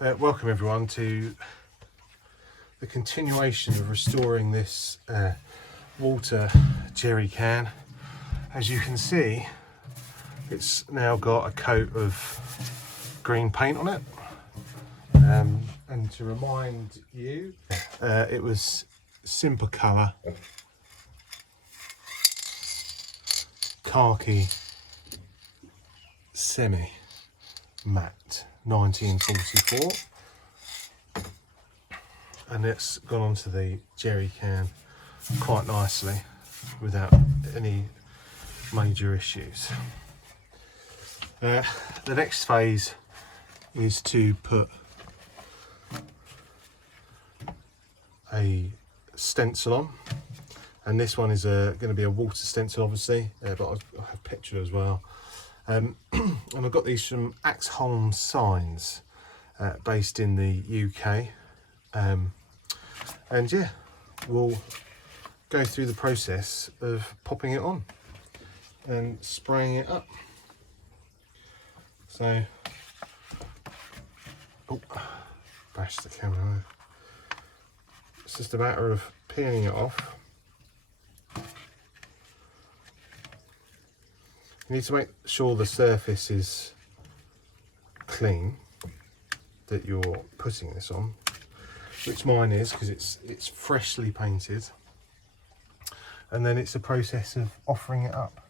Welcome everyone to the continuation of restoring this water jerry can. As you can see, it's now got a coat of green paint on it, and to remind you, it was simple colour, khaki semi matte 1944, and it's gone onto the jerry can quite nicely without any major issues. The next phase is to put a stencil on, and this one is going to be a water stencil obviously, but I have picture as well. And I've got these from Axholme signs, based in the UK, and yeah, we'll go through the process of popping it on and spraying it up. So, oh, bash the camera. It's just a matter of peeling it off. You need to make sure the surface is clean that you're putting this on, which mine is, because it's freshly painted. And then it's a process of offering it up.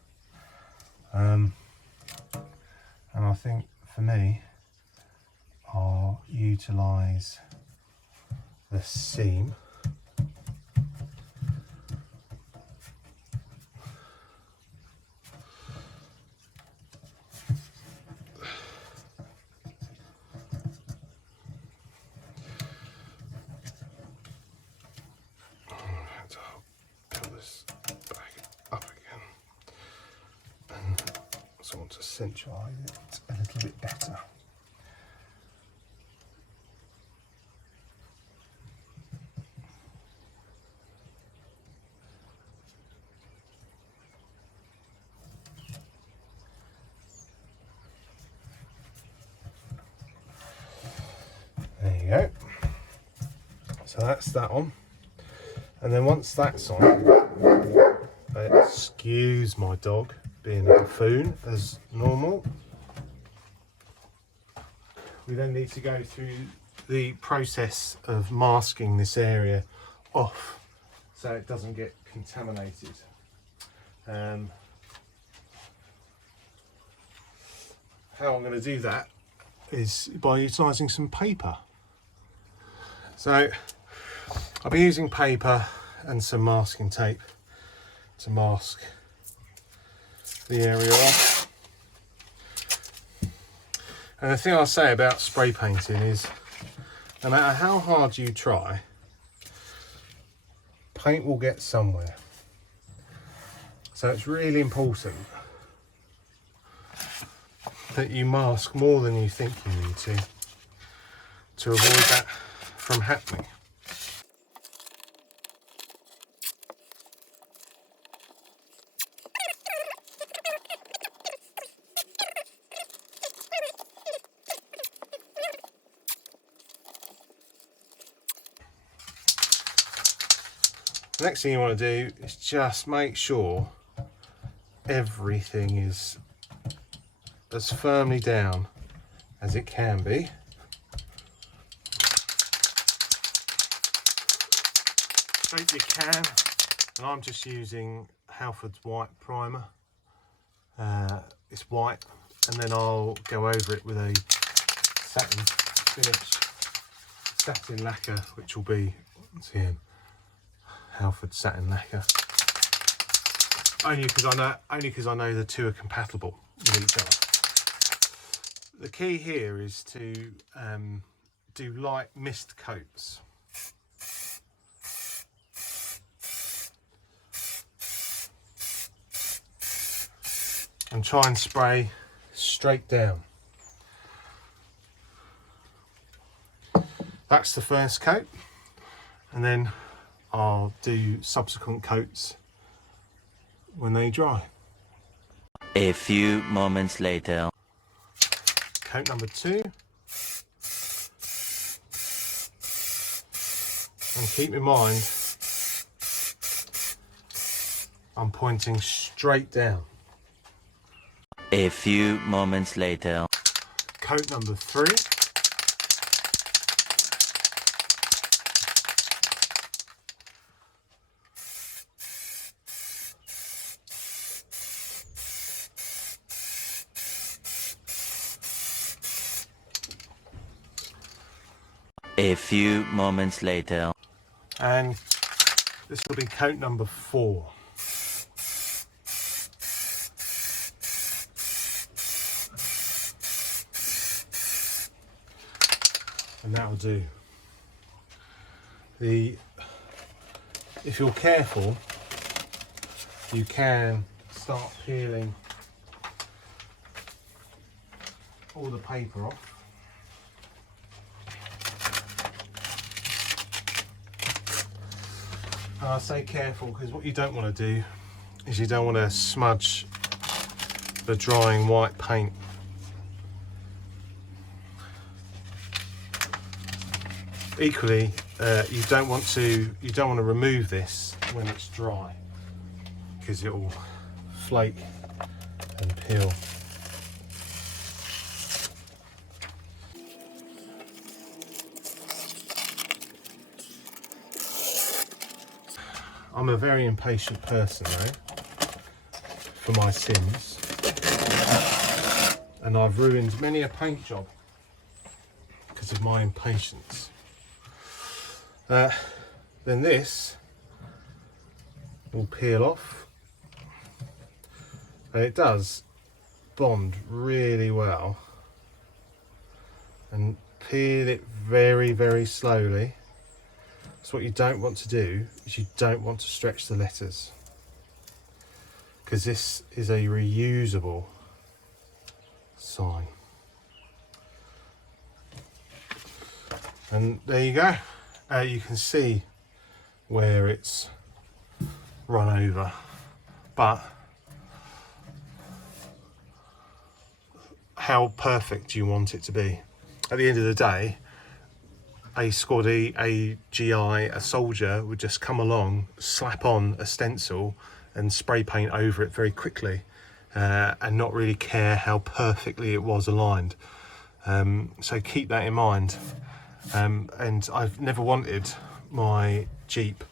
And I think for me, I'll utilise the seam. I want to centralise it a little bit better. There you go. So that's that on. And then once that's on, excuse my dog being a buffoon as normal. We then need to go through the process of masking this area off so it doesn't get contaminated. How I'm going to do that is by utilising some paper. So I'll be using paper and some masking tape to mask the area off. And the thing I'll say about spray painting is, no matter how hard you try, paint will get somewhere. So it's really important that you mask more than you think you need to avoid that from happening. The next thing you want to do is just make sure everything is as firmly down as it can be. Take your can, and I'm just using Halford's white primer. It's white, and then I'll go over it with a satin finish, satin lacquer, which will be, once again, Halford satin lacquer. Only because I know the two are compatible with each other. The key here is to do light mist coats. And try and spray straight down. That's the first coat, and then I'll do subsequent coats when they dry. A few moments later. Coat number 2. And keep in mind, I'm pointing straight down. A few moments later. Coat number 3. A few moments later. And this will be coat number 4. And that'll do. If you're careful, you can start peeling all the paper off. And I say careful because what you don't want to do is you don't want to smudge the drying white paint. Equally, you don't want to remove this when it's dry because it will flake and peel. I'm a very impatient person though, for my sins, and I've ruined many a paint job because of my impatience. Then this will peel off, and it does bond really well, and peel it very, very slowly. So what you don't want to do is you don't want to stretch the letters, because this is a reusable sign. And there you go. You can see where it's run over, but how perfect do you want it to be? At the end of the day, a squaddy, a GI, a soldier would just come along, slap on a stencil and spray paint over it very quickly, and not really care how perfectly it was aligned. So keep that in mind. And I've never wanted my Jeep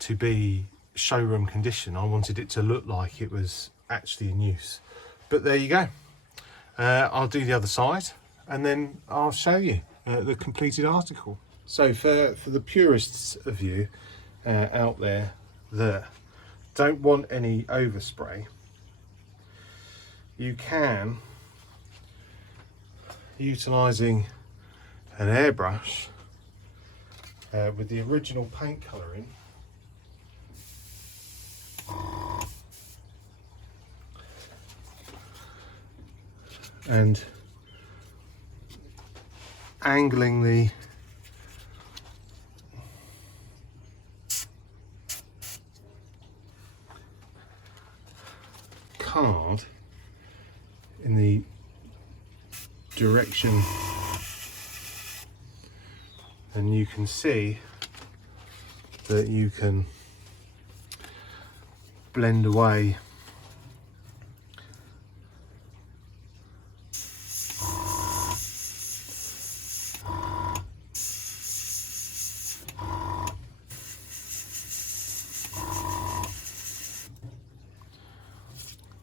to be showroom condition. I wanted it to look like it was actually in use. But there you go. I'll do the other side and then I'll show you the completed article. So for the purists of you out there that don't want any overspray, you can, utilising an airbrush with the original paint colouring, and angling the card in the direction, and you can see that you can blend away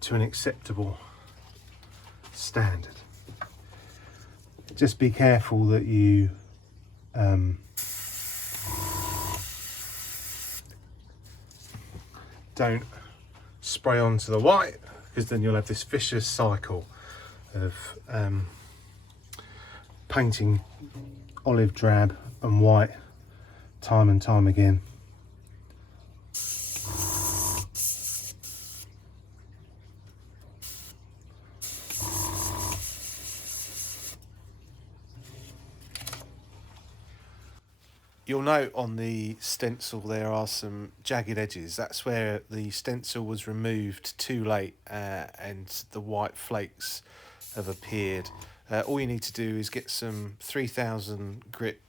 to an acceptable standard. Just be careful that you don't spray onto the white, because then you'll have this vicious cycle of painting olive drab and white time and time again. You'll note on the stencil there are some jagged edges. That's where the stencil was removed too late and the white flakes have appeared. All you need to do is get some 3000 grit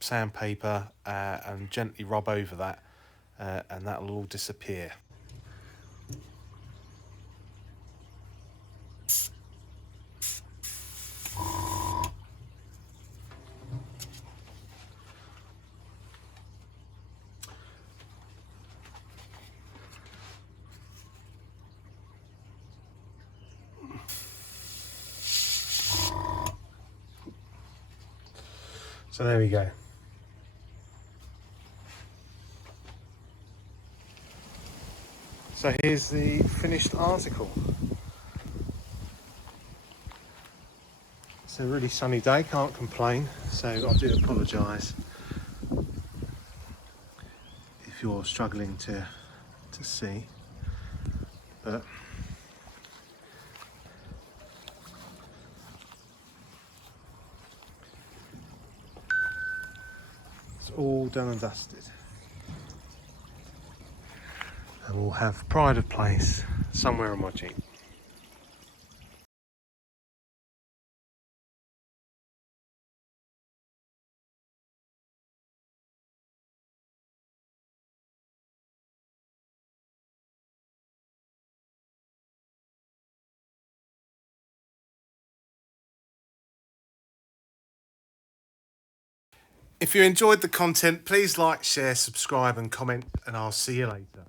sandpaper and gently rub over that, and that'll all disappear. So there we go. So here's the finished article. It's a really sunny day, can't complain, so I do apologise if you're struggling to see, but it's all done and dusted. And we'll have pride of place somewhere on my Jeep. If you enjoyed the content, please like, share, subscribe and comment, and I'll see you later.